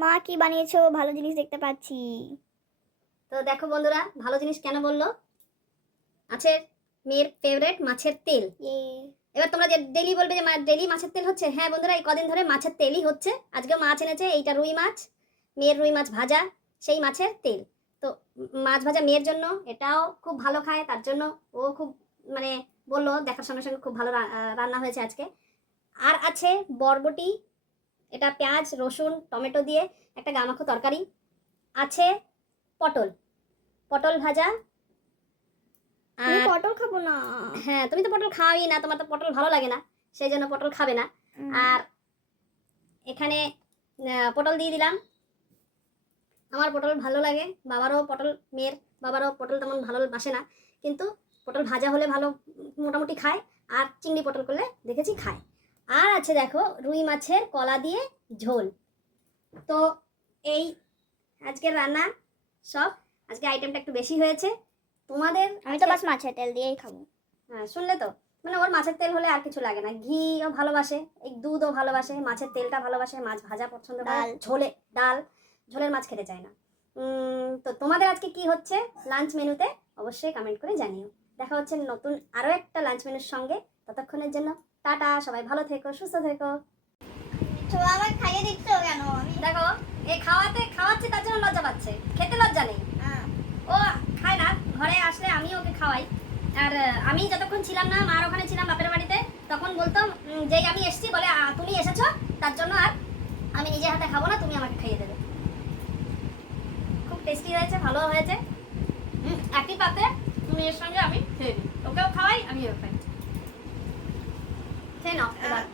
মা কি বানিয়েছো? ভালো জিনিস দেখতে পাচ্ছি। তো দেখো বন্ধুরা, ভালো জিনিস কেন বললো? আছে মেয়ের ফেভারিট মাছের তেল। এবার তোমরা যে ডেলি বলবে যে ডেলি মাছের তেল হচ্ছে, হ্যাঁ বন্ধুরা, এই কদিন ধরে মাছের তেলই হচ্ছে। আজকেও মাছ এনেছে, এইটা রুই মাছ, মেয়ের রুই মাছ ভাজা, সেই মাছের তেল। তো মাছ ভাজা মেয়ের জন্য, এটাও খুব ভালো খায়, তার জন্য ও খুব মানে বললো দেখার সঙ্গে সঙ্গে খুব ভালো রান্না হয়েছে আজকে। আর আছে বরবটি, এটা পেঁয়াজ রসুন টমেটো দিয়ে একটা গামাখো তরকারি। আছে পটল, পটল ভাজা। আমি পটল খাবো না। হ্যাঁ, তুমি তো পটল খাওয়াই না, তোমার তো পটল ভালো লাগে না, সেই জন্য পটল খাবে না। আর এখানে পটল দিয়ে দিলাম। আমার পটল ভালো লাগে, বাবারও পটল, মেয়ের বাবারও পটল তেমন ভালোবাসে না, কিন্তু পটল ভাজা হলে ভালো মোটামুটি খায়, আর চিংড়ি পটল করলে দেখেছি খায়। আর আছে দেখো রুই মাছের কলা দিয়ে ঝোল। তো এই আজকের রান্না সব। আজকে আইটেমটা একটু বেশি হয়েছে। তোমাদের আমি তো বাস মাছের তেল দিয়েই খাবো। হ্যাঁ, শুনলে তো, মানে ওর মাছের তেল হলে আর কিছু লাগে না। ঘিও ভালোবাসে, এই দুধও ভালোবাসে, মাছের তেলটা ভালোবাসে, মাছ ভাজা পছন্দ করে, ঝোলে ডাল, ঝোলের মাছ খেতে চায় না। তো তোমাদের আজকে কি হচ্ছে লাঞ্চ মেনুতে অবশ্যই কমেন্ট করে জানিও। দেখা হচ্ছে নতুন আরও একটা লাঞ্চ মেনুর সঙ্গে। ততক্ষণের জন্য টাটা, সবাই ভালো থেকো, সুস্থ থেকো। তো আমার খাইয়ে দিচ্ছ কেন? দেখো, এই খাওয়াচ্ছে তার জন্য লজ্জা পাচ্ছে, খেতে লজ্জা নেই। ও খায় না, ঘরে আসলে আমি ওকে খাওয়াই। আর আমি যতক্ষণ ছিলাম না, মার ওখানে ছিলাম বাপের বাড়িতে, তখন বলতো যেই আমি এসেছি বলে তুমি এসেছো, তার জন্য আর আমি নিজে হাতে খাবো না, তুমি আমাকে খাইয়ে দেবে। খুব টেস্টি হয়েছে, ভালো হয়েছে। একই পাতে মেয়ের সঙ্গে আমি খেয়ে নিই, ওকেও খাওয়াই আমিও খাই। খেয়ে নাও এবার।